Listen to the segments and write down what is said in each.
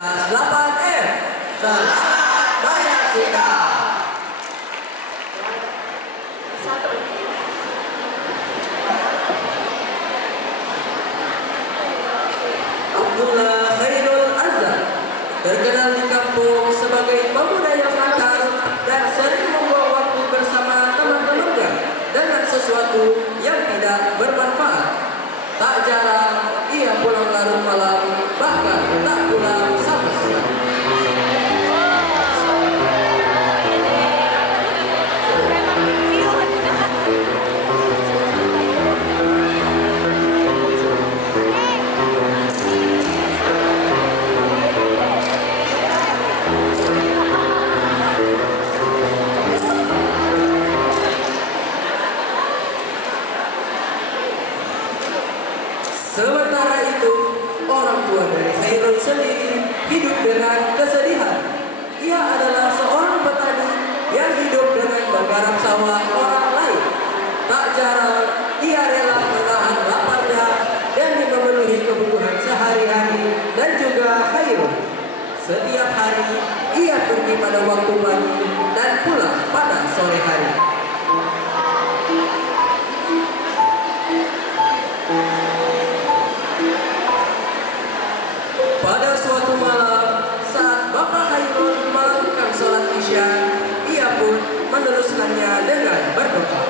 8F. Selamat Pancasila. Abdullah Khairul Azhar terkenal di kampung sebagai pemuda yang nakal dan sering membuang waktu bersama teman-temannya dengan sesuatu yang tidak bermanfaat. Tak jarang ia pulang larut malam, bahkan tak pulang sama sekali. Sementara itu, orang tua dari Khairul sendiri hidup dengan kesedihan. Ia adalah seorang petani yang hidup dengan menggarap sawah orang lain. Tak jarang ia rela menahan laparnya demi memenuhi kebutuhan sehari-hari dan juga Khairul. Setiap hari ia pergi pada waktu pagi dan pulang pada sore hari. Pada suatu malam, saat Bapak Khairul melakukan sholat Isya, ia pun meneruskannya dengan berdoa.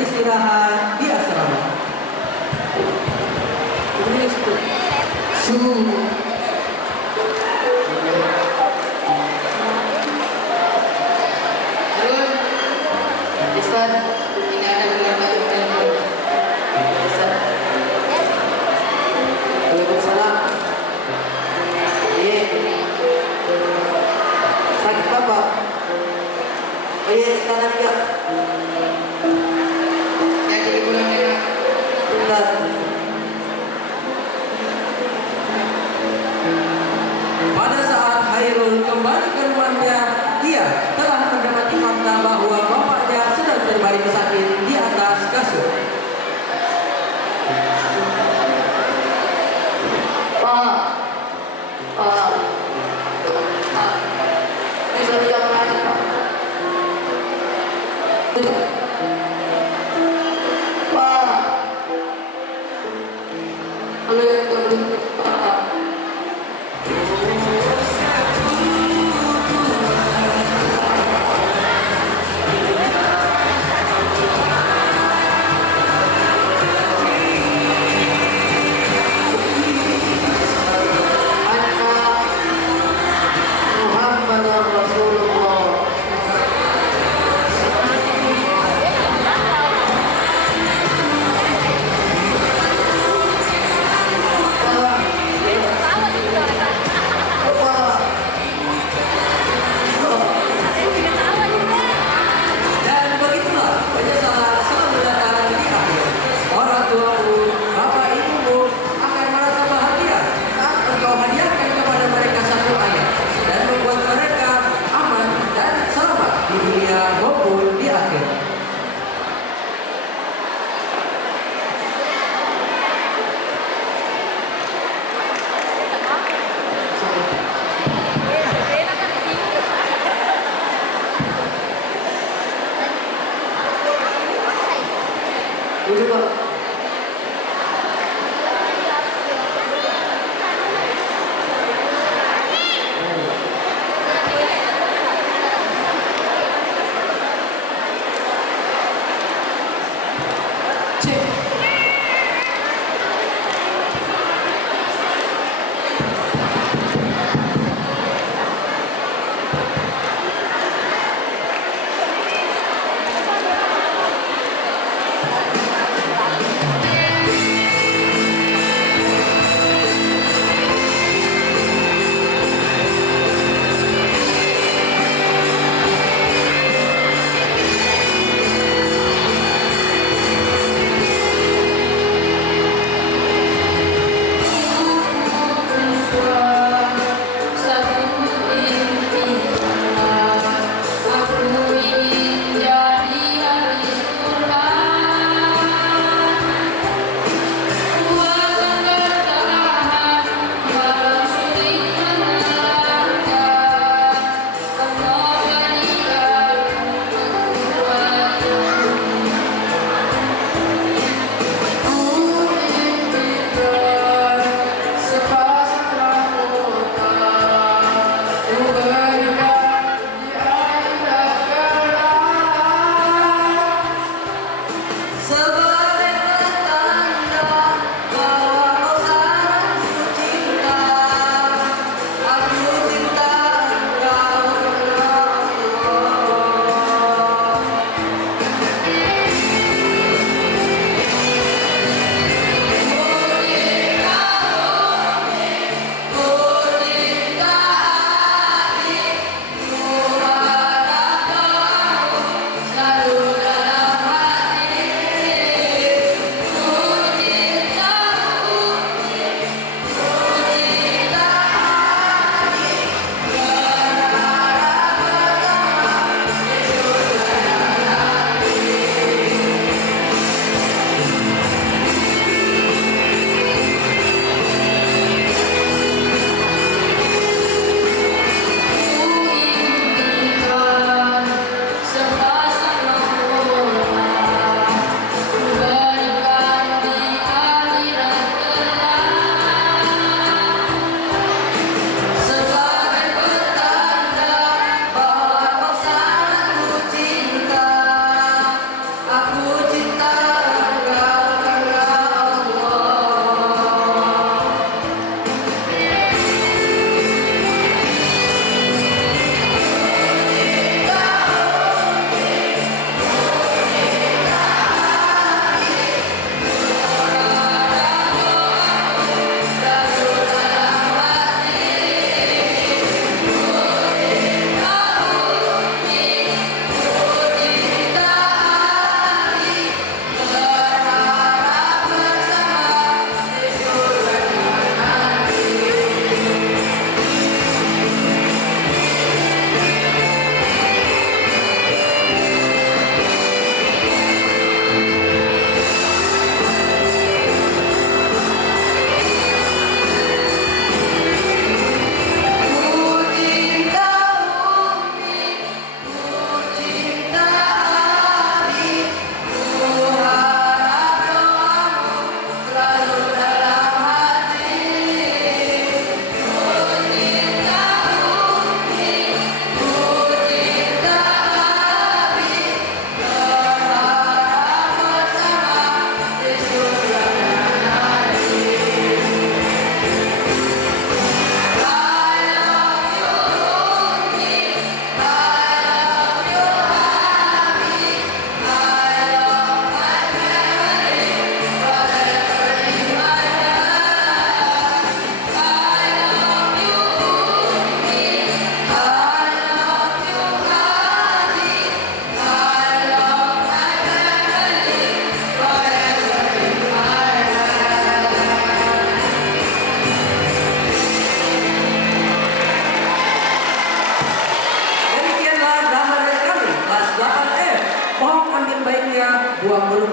beristirahat di asrama. Ustaz, ini ada beberapa ilmu. Ustaz. Waalaikumsalam. Iya. Sakit Bapak? Oh iya, kanan ya. Jadi bulan merah. Bentar. Pada saat Hairul kembali ke rumahnya, ia telah mendapati fakta bahwa bapaknya sedang terbaring sakit di atas kasur. Pak, Pak, Pak, bisa yang lain, Pak. Pak, halo yang terbentuk, Pak. Muhammad Rasulullah. Dan begitulah penyesalan selalu datang di akhir. Orang tuamu, bapak ibumu akan merasa bahagia saat engkau hadiahkan kepada mereka satu ayat dan membuat mereka aman dan selamat di dunia maupun di akhir. Itu Pak.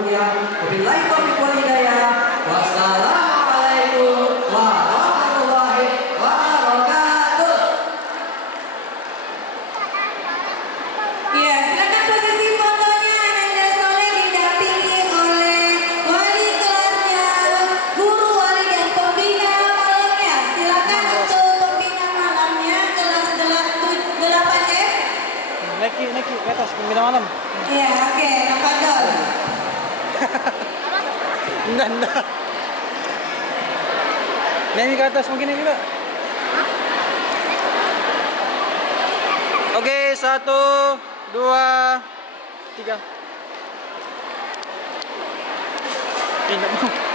kuliah. Wabillahi taufiq wal hidayah. Wassalamualaikum warahmatullahi wabarakatuh. Ya, silakan posisi fotonya Ananda Soleh didampingi oleh wali kelasnya, guru wali dan pembina malamnya. Silakan untuk pembina malamnya kelas 8F. Naik ke atas pembina malam. Iya, oke, tafadhol. Enggak. Naik ke atas mungkin juga. Oke, 1, 2, 3. Tidak mau.